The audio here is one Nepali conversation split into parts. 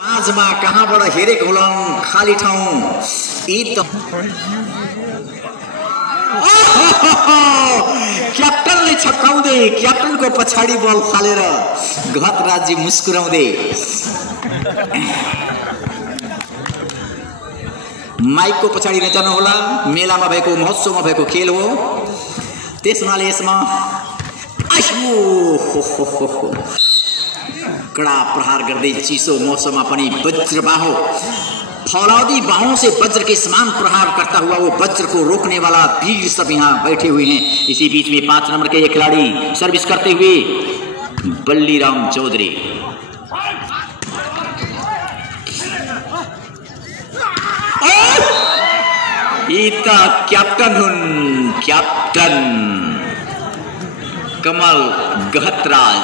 पाँचमा कहाँबाट हेरेको होला खाली ठाउँ क्याप्टनले छक्काउँदै क्याप्टनको पछाडि बल फालेर घतराजी मुस्कुराउँदै माइकको पछाडि नजानु होला। मेलामा भएको महोत्सवमा भएको खेल हो। त्यसमाले यसमा कड़ा प्रहार गर्दै चिसो मौसममा पनि वज्रबाहो फौलादी बाहों से वज्र के समान प्रहार करता हुआ वो वज्र को रोकने वाला वीर सब यहाँ बैठे हुए हैं। इसी बीच में 5 नंबर के एक खिलाड़ी सर्विस करते हुए बल्लीराम चौधरी इता कैप्टन हुन कैप्टन कमल गहतराज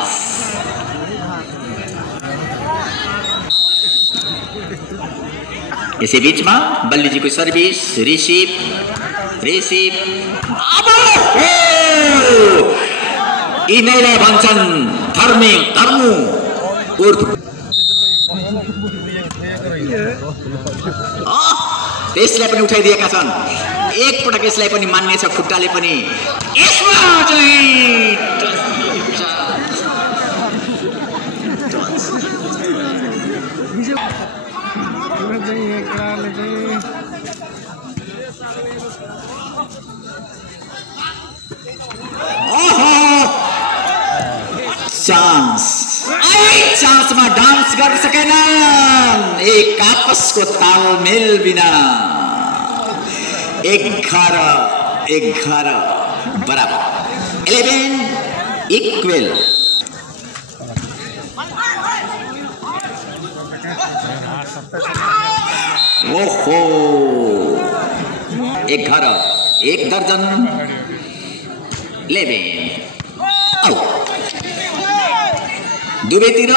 इसी बीच में बल्ली जी को सर्विस रिसीव इनैलाई भन्छन् धर्मु उर्फ त्यसलाई पनि उठाइदिएका छन्। एक पटक यसलाई पनि मान्ने छ खुट्टाले पनि। यसमा चाहिँ चांस में डांस कर सकेन एक आपसको तालमेल बिना 11 बराबर 11 इक्वल। ओहो 11 एक दर्जन 11 दुवैतिर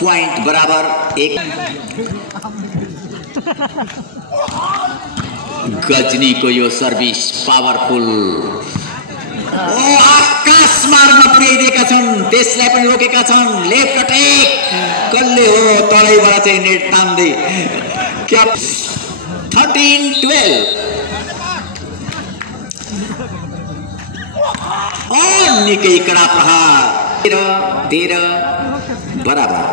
पॉइंट बराबर 1। गजनी को यो सर्विस पावरफुल आकाश मार्न पुर्याइदिएका छन्। त्यसलाई पनि रोकेका छन्। लेफ्ट अटैक कसले हो तलैबाट चाहिँ नेट तान्दै क्याप 13-12 निकै कडा प्रहार 13 बराबर।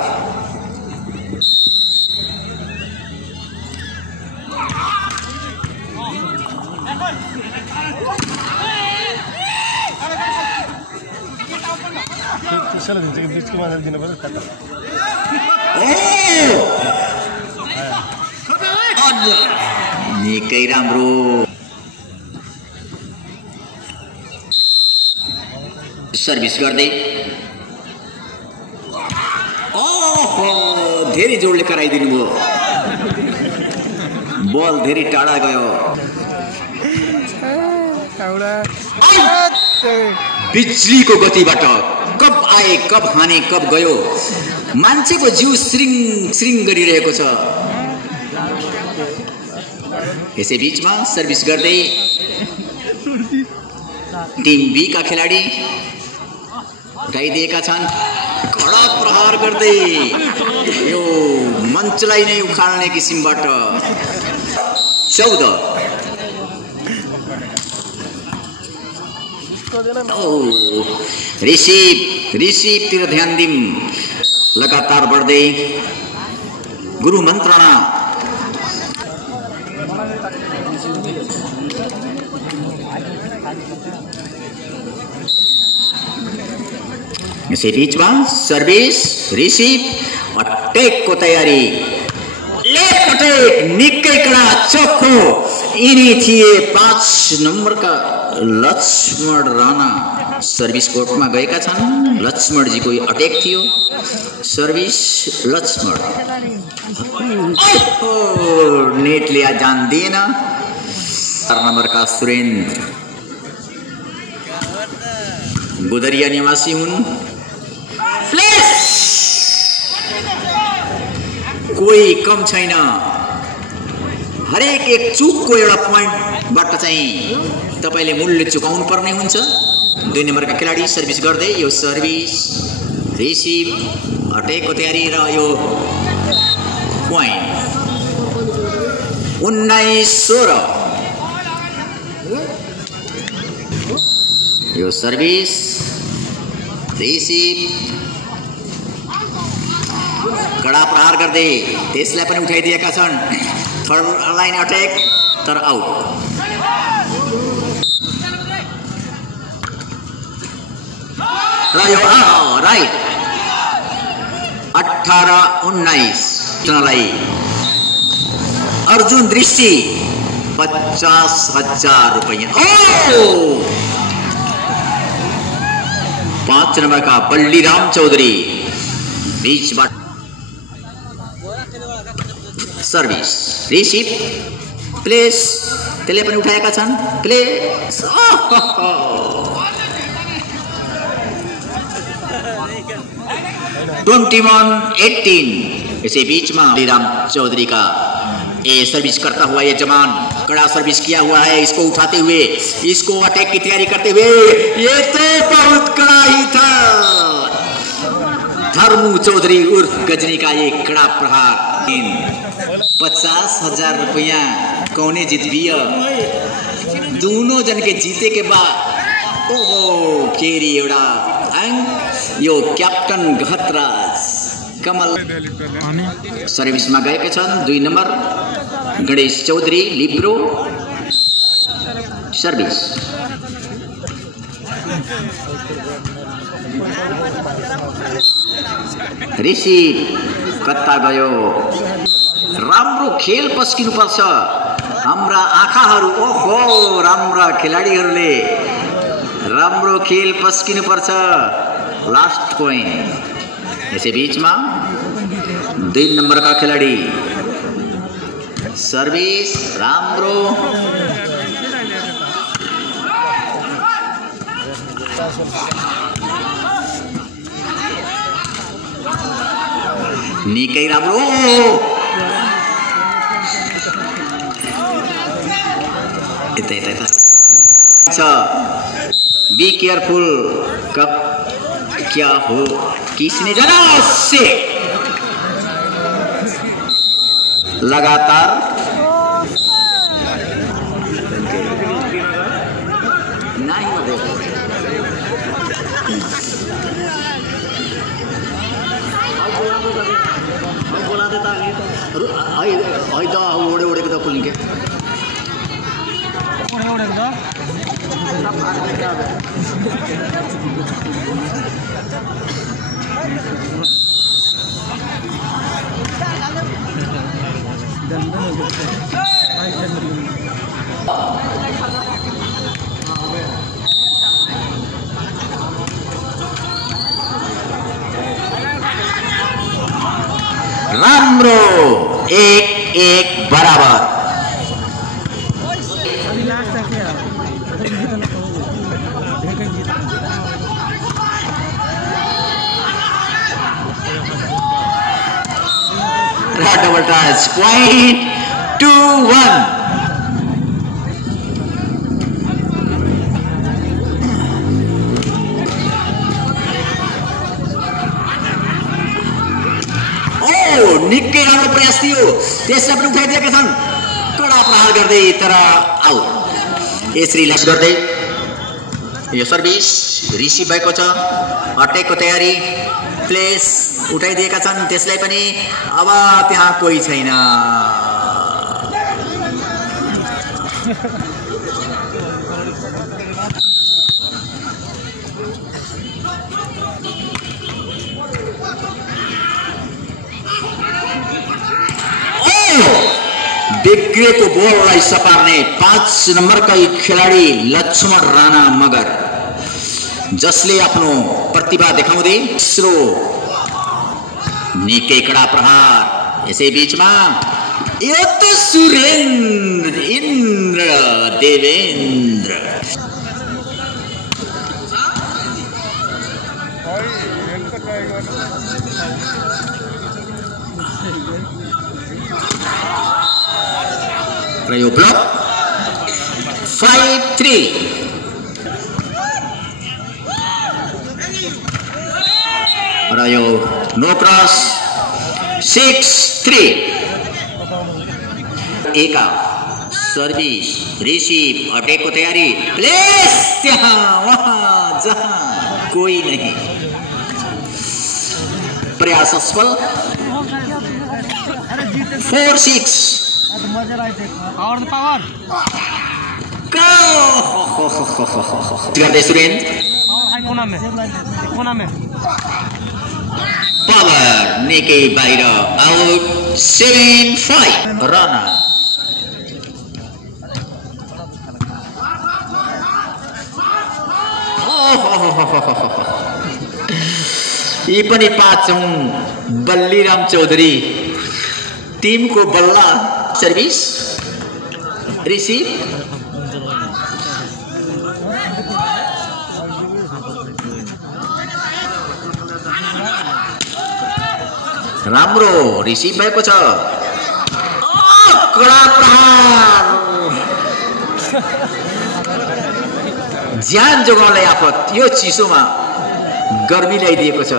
निकै राम्रो सर्विस गर्दै धेरै जोडले कराइदिनु भयो। बल धेरै टाढा गयो। बिजुलीको गतिबाट कब आए कब हाने कब गयो मान्छेको जिउ श्रिङ गरिरहेको छ। यसै बीचमा सर्भिस गर्दै टिम बी का खिलाडी उठाइदिएका छन्। कडा प्रहार गर्दै यो मञ्चलाई नै उखाल्ने किसिमबाट 14 रिसीव तिर ध्यान दिम लगातार बढ्दै गुरु मन्त्रणा इसी बीच में सर्विस रिसीव अटैक को तैयारी लेफ्ट अटैक निकै कडा चोखो यिनी थिए 5 नंबर का लक्ष्मण राणा सर्विस कोर्ट में गएका छन्। लक्ष्मण जी को अटैक थियो सर्विस लक्ष्मण नेट लिया जान दिएन। 4 नंबर का सुरेंद्र गुदरिया निवासी हुन्। कोई कम छैन। हरेक एक चुकको एउटा पॉइन्टबाट चाहिँ तपाईले मूल्य चुकाउनु पर्ने हुन्छ। 2 नंबर का खिलाडी सर्भिस गर्दै यो सर्भिस रिसीव अटैक को तयारी र यो point. 19-16. यो सर्भिस रिसिभ कडा प्रहार गर्दै त्यसलाई पनि उठाइदिएका छन्। थर्ड लाइन अट्याक तर आउट। र यो राइट 18-19 लाई अर्जुन दृष्टि 50,000 रुपैयाँ। 5 नंबर का बल्लीराम चौधरी बीचबाट सर्भिस रिसिभ प्लेस त्यसले पनि उठाएका छन्। प्लेस 21-18। इसी बीच में बल्लीराम चौधरी का ये सर्विस करता हुआ ये जमान कड़ा सर्विस किया हुआ है। इसको उठाते हुए इसको अटैक की तैयारी करते हुए ये तो बहुत कड़ा ही था। धर्मू चौधरी उर्फ गजनी का ये कड़ा प्रहार। 50,000 रुपया कौने जीत दिया। दोनों जन के जीते के बाद ओहो केरी एउटा अंक यो क्याप्टन घतराज कमल सर्भिस में गएका छन्। 2 नंबर गणेश चौधरी लिब्रो सर्भिस रिसिभ कता गयो। राम्रो खेल पस्किनु पर्छ हाम्रा आँखाहरू। ओहो राम्रा खेलाडीहरूले राम्रो खेल पस्किनु पर्छ। Last point. इसी बीच में 2 नंबर का खिलाड़ी सर्विस राम्रो निकै राम्रो। Be careful. कब क्या हो किसने जाना से लगातार नहीं बोला देता आई तो ओड़े ओड़े के खुल के राम्रो 1-1 बराबर। Double touch point 2-1। निकै राम्रो प्रयास थियो। त्यसलाई पनि उठाइदिएका छन्। कडा प्रहार गर्दै तर आउट। यसरी लक्ष्य गर्दै यो सर्भिस रिसिभ भएको छ। अट्याकको तयारी प्लेस उठाइदिएका छन्। त्यसलाई पनि अब त्यहाँ कोही छैन। बिग्रेको बललाई सपार्ने 5 नंबर का खिलाड़ी लक्ष्मण राणा मगर जसले आफ्नो प्रतिभा देखाउँदै तेस्रो निकै कडा प्रहार। यसै बीचमा यो त सुरेन्द्र इन्द्र देवेन्द्र र यो ब्लक 5-3। र यो नो क्रस 6 3 एका सर्भिस रिसीव अटैक को तैयारी प्लेस यहाँ वहां जहां कोई नहीं प्रयास असफल 4-6 करते सुरेंद्र पावर निकै बाहिर आउट 7-5 रन यी पनि पाँचौं बल्लीराम चौधरी टीम को बल्ला सर्भिस रिसीव राम्रो रिसीभ भएको छ कडा प्रहार ज्यान जोगाउनलाई आफत यो चिसोमा गर्मी ल्याइदिएको छ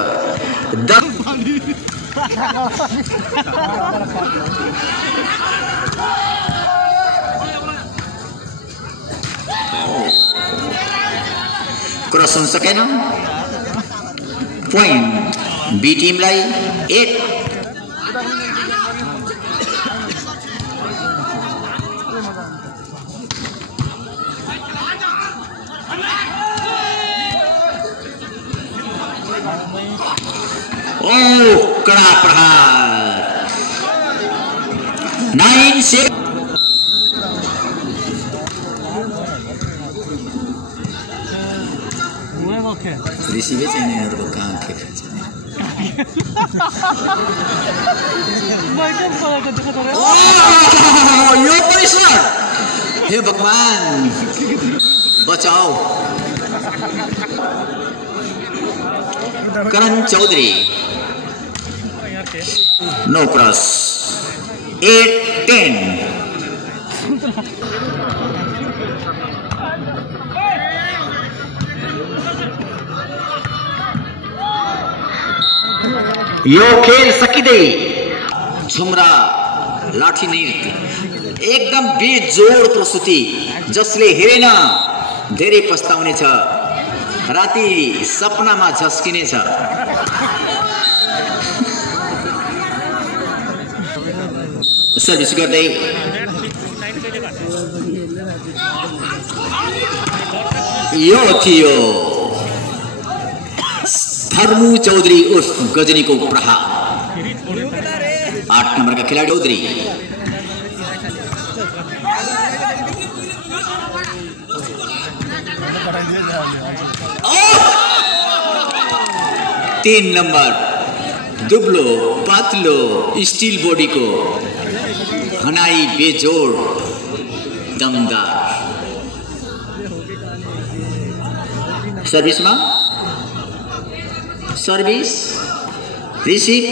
क्रस हुन सकेन पोइन्ट बी टिमलाई 8 कड़ा प्रहार 9-6 रिसीभै छैन यहाँहरुको कहाँ के यो पनि सर हे भगवान बचाओ करण चौधरी नो क्रॉस 8-10 यो खेल सकिँदै झुमरा लाठी नृत्य एकदम बेजोड प्रस्तुति जसले हेरेन धेरै पस्ताउने छ राति सपनामा झस्किने छ सर्भिस गर्दै यो थियो धर्मु चौधरी उर्फ गजनी को प्रहार 8 नंबर का खिलाड़ी चौधरी तीन नंबर दुबलो पातलो स्टील बॉडी को घनाई बेजोड़ दमदार सर्विस में सर्विस रिसीव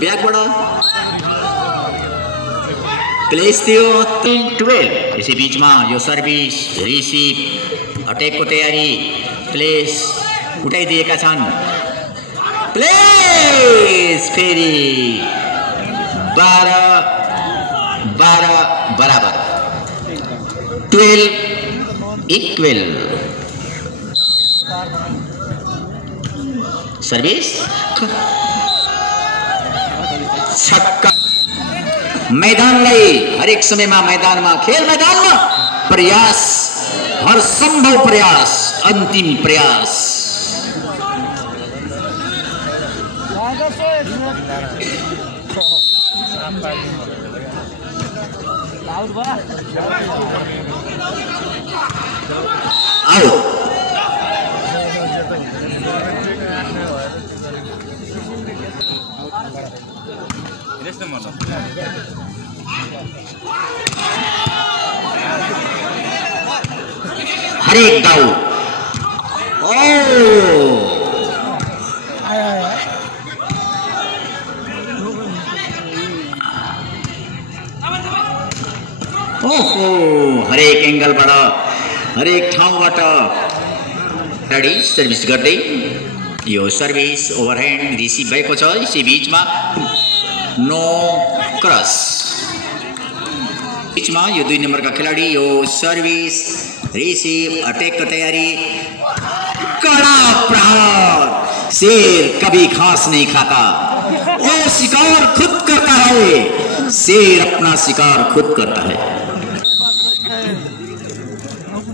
बैक बड़ा प्लेस थियो 12 इसी बीच में यो सर्विस रिसीव अटैक को तैयारी प्लेस उठाइदिएका छन् प्लेस फेरि 12 बराबर 12-12 सर्विस छक्का मैदानलाई हरेक समयमा मैदानमा खेल मैदानमा प्रयास हर संभव प्रयास अंतिम प्रयास आउट हरेक दाउ ओहो हरेक एंगलबाट हरेक ठाउँबाट रेडी सर्भिस गर्दै यो सर्भिस ओभरह्यान्ड रिसिभ भएको छ यसै बीचमा नो क्रस। बीचमा यो 2 नंबर का खिलाड़ी, यो सर्विस रिसीव अटैक की तैयारी, कड़ा प्रहार। शेर कभी घास नहीं खाता, वो शिकार खुद करता है। शेर अपना शिकार खुद करता है।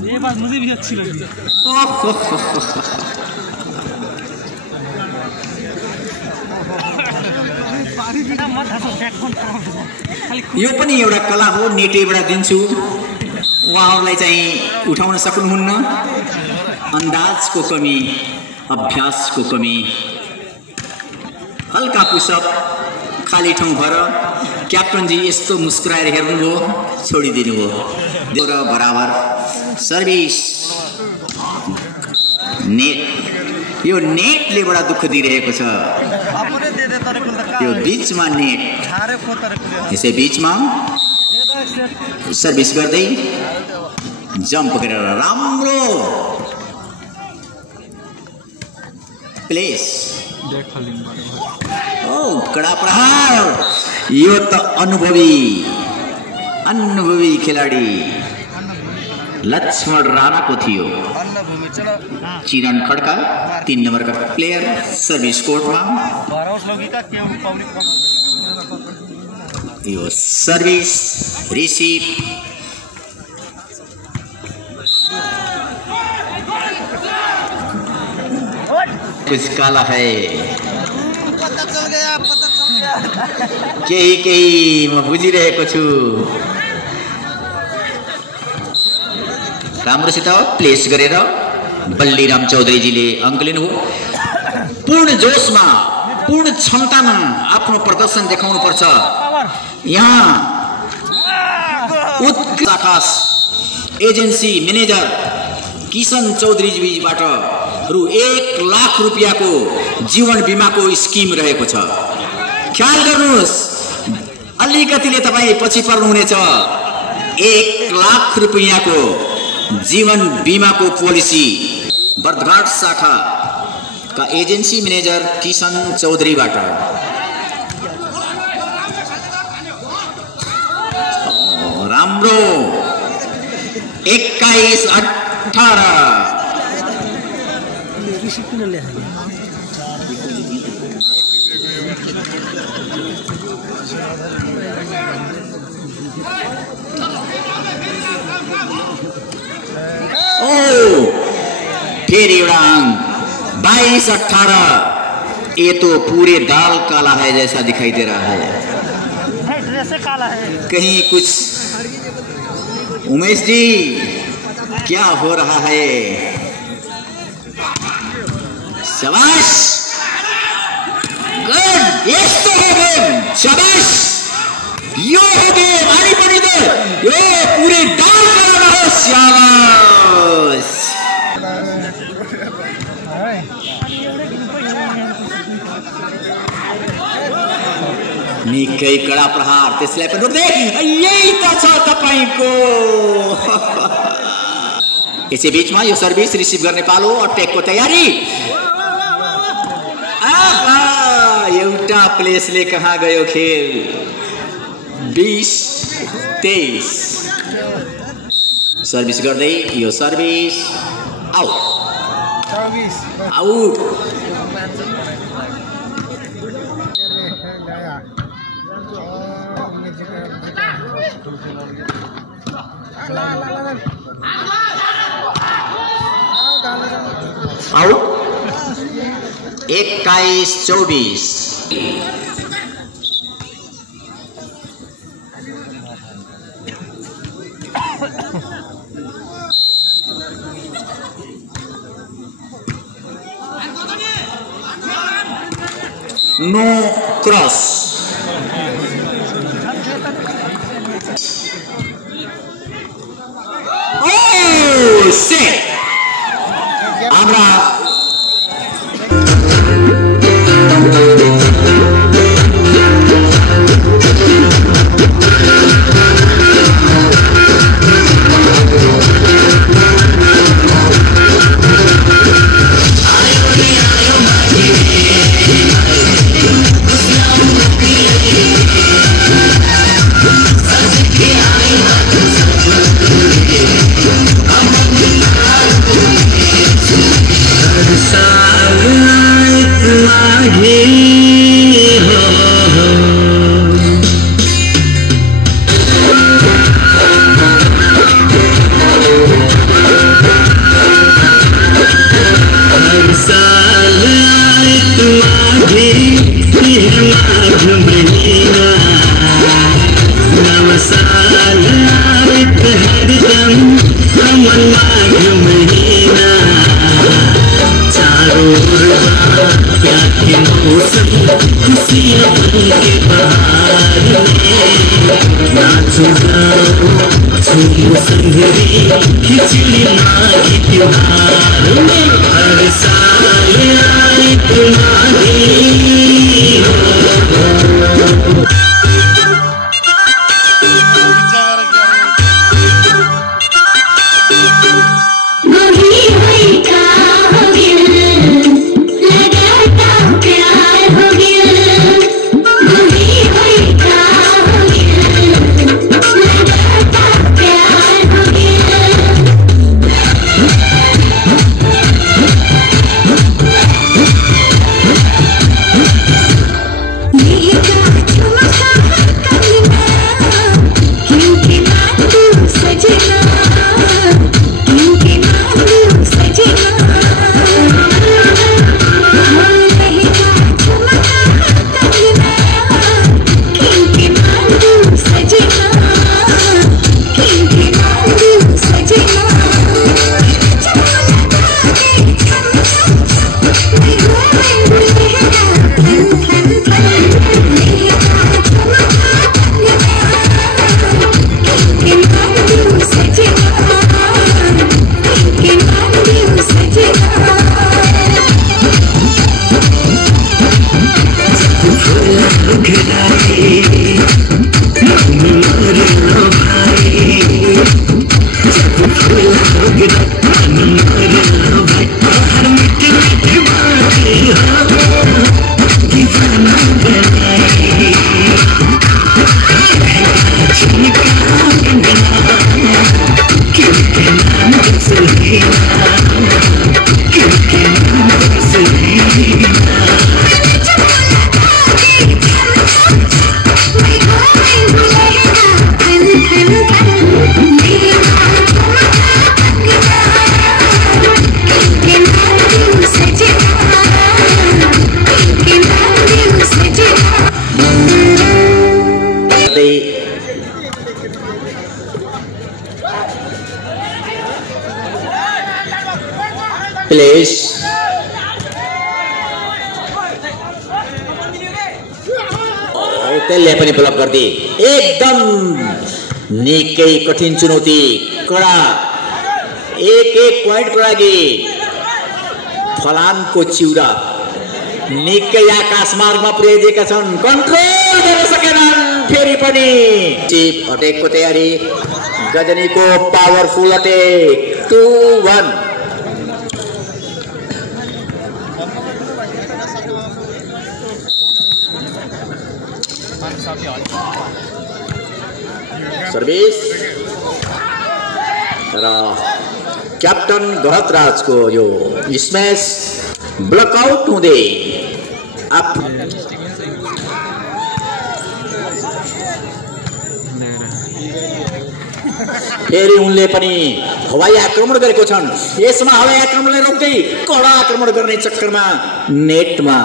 ये बात मुझे भी अच्छी लगी। यो पनि एउटा कला हो, नेटैबाट दिन्छु, उहाँहरूलाई चाहिँ उठाउन सक्नुहुन्न। अन्दाजको कमी, अभ्यासको कमी। हल्का पुसअप, खाली ठाउँ भएर क्याप्टनजी यस्तो मुस्कुराएर हेर्नुभयो, छोडिदिनु भयो र बराबर। सर्भिस नेट, यो नेटले बडा दुःख दिइरहेको छ। यो बीचमा नेट, यसै बीचमा सर्भिस गर्दै जम्प गरेर राम्रो प्लेस। ओ कडा प्रहार। यो त अनुभवी खिलाडी लक्ष्मण राणा को थियो। चिरण खड्का 3 नंबर का प्लेयर सर्भिस कोर्ट में। यो सर्विस रिसीव, कुछ काला है, पता चल गया। केही म बुझिरहेको छु। राम्रोसित प्लेस गरेर बल्लीराम चौधरीजीले अङ्क लिनुभयो। पूर्ण जोशमा, पूर्ण क्षमतामा आफ्नो प्रदर्शन देखाउनु पर्छ। यहाँ उत्कृष्ट आकाश एजेन्सी म्यानेजर किशन चौधरीजीबाट रु 1 लाख रुपियाँको जीवन बीमाको स्किम रहेको छ। ख्याल गर्नुहोस्, अलिकतिले तपाईँ पछि पर्नुहुनेछ। 1 लाख रुपियाँको जीवन बीमा को पॉलिसी बर्दघाट शाखा का एजेंसी मैनेजर किशन चौधरी बाट। राम्रो 21-18। फिर एउटा अंक 22-18। ये तो पूरे दाल काला है जैसा दिखाई दे रहा है। ड्रेस काला है। कहीं कुछ उमेश जी क्या हो रहा है? शाबाश, गुड, यस तो हो गेम, शाबाश, यो हो गेम, आनी पड़ी दे, यो पूरे दाल काला हो, शाबाश। निकै कडा प्रहार, त्यसलाई पनि रोक्दै यही त छ तपाईको। यसै बीचमा यो सर्भिस रिसिभ गर्ने पालो, अट्याकको तयारी। आहा, एउटा प्लेसले कहाँ गयो खेल। 20-23 सर्भिस गर्दै यो service out out. Out 21-24। No cross. Oh set. আমরা साल आए हरदम हमन माघ महीना चारों ओर प्यार के मौसम खुशियाँ बन के बहार में नाचो गाओ झूमो संगरी खिचड़ी माघी त्योहार में हर साल आए तुम्हारी प्लीज त्यसले पनि ब्लक गरिदिए एकदम निकै कठिन चुनौती कडा एक पोइन्टको लागि फलामको चिउरा निकै आकाश मार्गमा पुर्याइदिएका छन् कन्ट्रोल गर्न सकेनन् फेरि पनि चिप अटेकको तयारी गजनीको पावरफुल अटेक 2-1 सर्भिस र क्याप्टन भरतराजको यो स्म्यास ब्लकआउट हुँदै फेरि उनले पनि हवाई आक्रमण गरेको छन् यसमा हवाई आक्रमणले रोक्दै कडा आक्रमण गर्ने चक्करमा नेटमा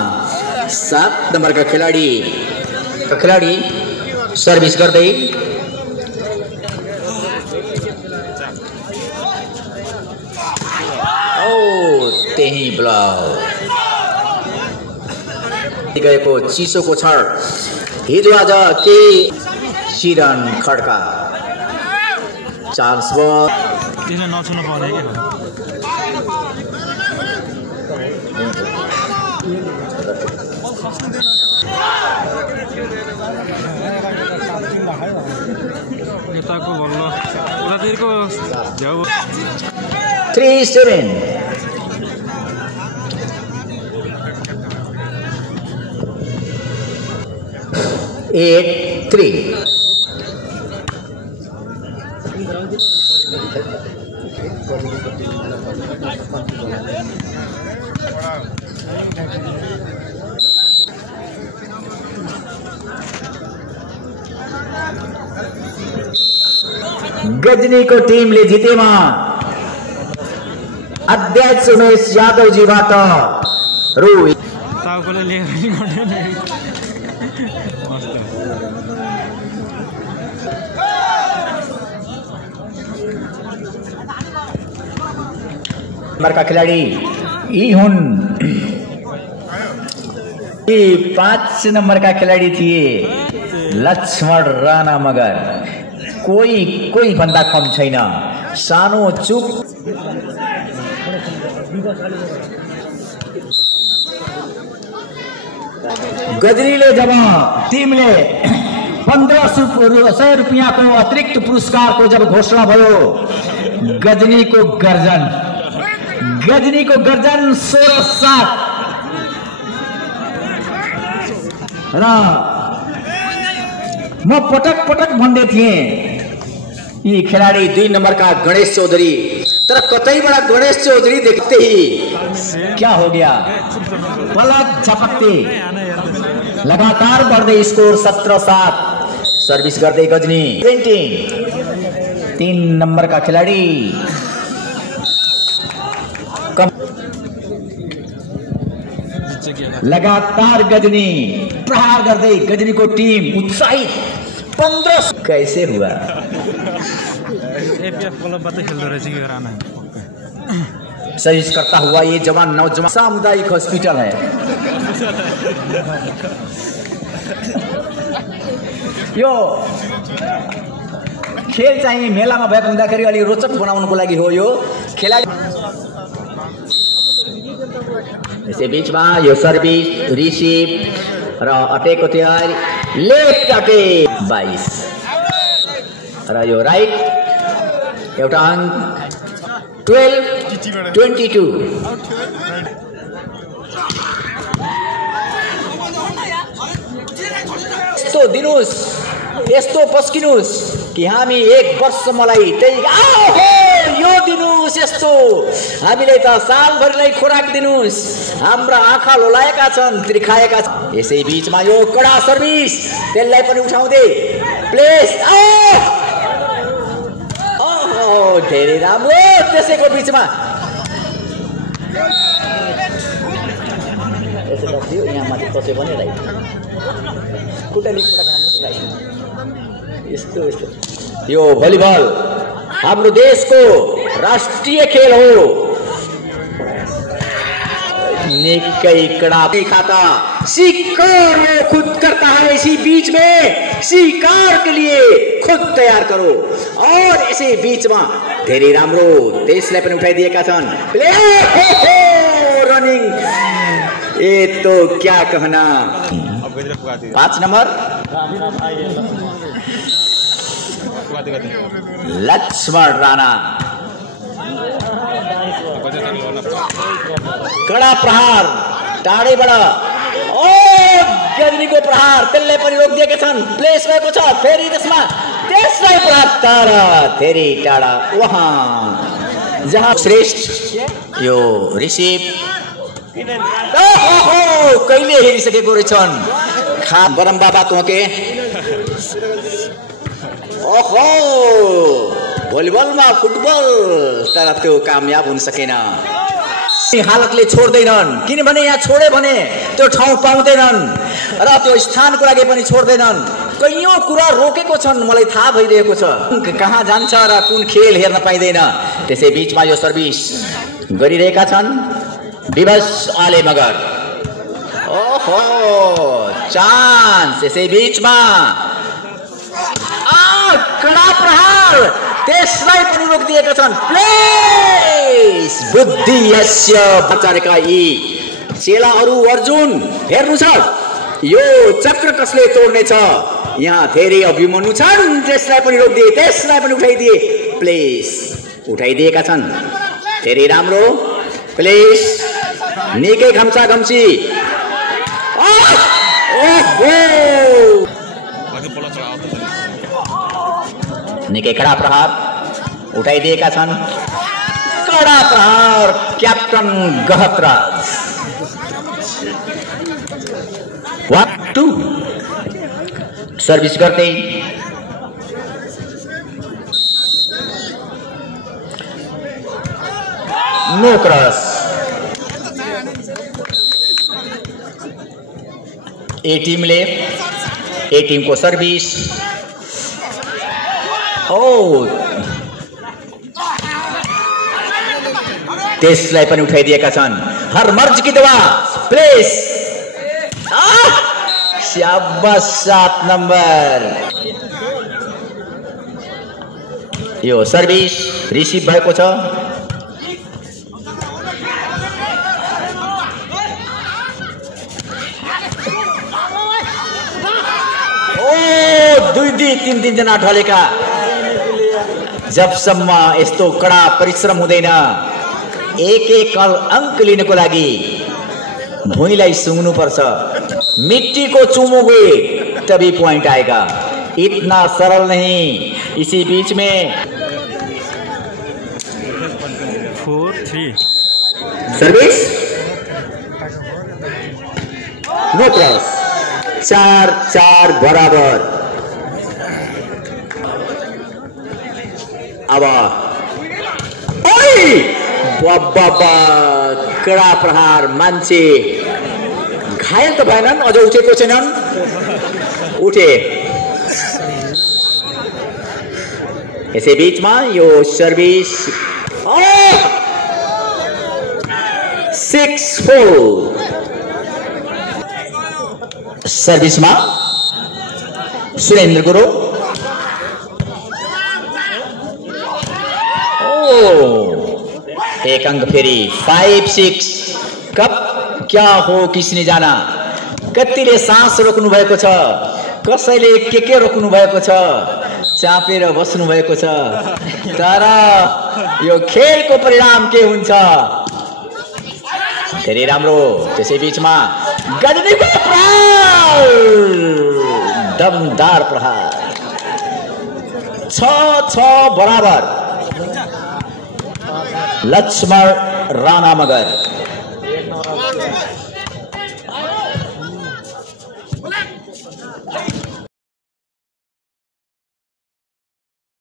7 नम्बरका खेलाडी सर्भिस गर्दै त्यही ब्लक गएको चिसोको क्षण हिजो आज केही चिरन खड्का चान्स त्यसले नछुन पाउने के यताको बल्ल उतातिरको झ्याउ 3-7 8-3 गजनी को टीमले जितेमा अध्यक्ष उमेश यादवजीबाट रु ताउकोले लिएर नंबर का खिलाड़ी ई हुन 5 नंबर का खिलाड़ी थिए लक्ष्मण राणा, मगर कोई भन्दा कम छैन। सानो चुप गजनीले जब टिमले 1500 रुपैयाँ को अतिरिक्त पुरस्कार को जब घोषणा भयो, गजनी को गर्जन 16-7 र म पटक भन्दै थिएँ यी खिलाड़ी 2 नंबर का गणेश चौधरी, तर कतैबाट गणेश चौधरी देखते ही क्या हो गया, पलक झपकते लगातार बढ़ते स्कोर 17-7। सर्विस गर्दै गजनी 3 नंबर का खिलाड़ी लगातार गजनी प्रहार गर्दै गजनी को टीम उत्साहित 15 कैसे हुआ। सर्विस करता हुआ ये जवान नौजवान सामुदायिक हॉस्पिटल है। यो खेल चाहिँ मेलामा भएको हुँदाखेरि अलि रोचक बनाउनको लागि हो। यो खेलाडी यसै बीचमा यो सर्भिस रिसिभ र अटेको तयारी, लेफ्ट अटेक 22 र यो राइट एउटा अंक 12-22। यस्तो दिनुस्, यस्तो पस्किनुस् कि हामी 1 वर्ष मलाई यो दिनुस्, यस्तो हामीले त सालभरिलाई खोराक दिनुस्, हाम्रा आँखा लोलाएका छन्, त्रिखाएका छन्। यसै बीचमा यो कडा सर्भिस, त्यसलाई पनि उठाउँदै प्लेस धेरै राम्रो, त्यसैको बीचमा यसो बस्यो यहाँ माथि पस्यो भने राइट खुट्टाले खुट्टा खानु राइट। यस्तो यो भलिबल हाम्रो देशको राष्ट्रिय खेल हो। निकै कड़ा खाता शिकार वो खुद करता है, इसी बीच में शिकार के लिए खुद तैयार करो। और इसी बीच में धेरै राम्रो त्यसलाई पनि उठाइदिएका छन्। रनिंग, ये तो क्या कहना। 5 नंबर लक्ष्मण राणा, कड़ा प्रहार टाढेबाट ओ गजनीको प्रहार, त्यसले पनि रोकिदिएका छन्। प्लेस भएको छ, फेरि त्यसमा त्यसलाई प्रहार तर धेरै टाढा वहाँ जहाँ श्रेष्ठ यो रिसिभ कहिले हेरिसकेको रहेछन्। खा बरम बाबा तोके ओहो भलिबलमा फुटबल, तर त्यो कामयाब हुन सकेन। हालतले छोड्दैनन्, किनभने यहाँ छोडे भने त्यो ठाउँ पाउँदैनन् र त्यो स्थानको लागि पनि छोड्दैनन्। कैयौं कुरा रोकेको छन्, मलाई थाहा भइरहेको छ कहाँ जान्छ र कुन खेल हेर्न पाइँदैन। त्यसै बीचमा यो सर्भिस गरिरहेका छन् विवश आले मगर। ओहो चान्स, यसै बीचमा कडा प्रहार, त्यसलाई पनि रोकिदिएका छन्। प्लेस बुद्धि यस्य बचारेका यी चेलाहरू अर्जुन हेर्नु छ, यो चक्र कसले तोड्ने छ। यहाँ धेरै अभिमन्यु छन्, त्यसलाई पनि रोकिदिए, त्यसलाई पनि उठाइदिए। प्लेस उठाइदिएका छन्, धेरै राम्रो प्लेस, निकै घम्सा घम्सी। निकै कडा प्रहार उठाइदिएका छन्। कडा प्रहार क्याप्टन गहतराज। 1-2 सर्भिस गर्दै नो क्रस। ए टीम को सर्भिस। त्यसलाई पनि उठाइदिएका छन्। हरमर्ज की दुआ प्लेस शाबाश 7 नम्बर। यो सर्भिस रिसिभ भएको छ। ओ 2-3 जना ढलेका। जबसम्म यस्तो कडा परिश्रम हुँदैन, एक अंक लिनको लागि भुइँलाई सुँग्नु पर्छ। मिट्टी को चूमोगे तभी पॉइंट आएगा, इतना सरल नहीं। इसी बीच में 4-3 सर्विस नो क्रॉस। 4-4 बराबर। अब बाबा कडा प्रहार, मान्छे घायल त भएनन्, अझ उठेको छैनन्। उठे। यसै बीचमा यो सर्भिस 6-4 सर्भिसमा सुरेन्द्र गुरु। एक अंक फेरि 5-6। कप क्या हो किसने जाना। कतिले सास रोक्नु भएको छ, कसैले के रोक्नु भएको छ, चापेर बस्नु भएको छ। तर यो खेलको परिणाम के हुन्छ? धेरै राम्रो। त्यसै बीचमा गजनीको प्रहार, दमदार प्रहार। 6-6 बराबर। लक्ष्मण राणा मगर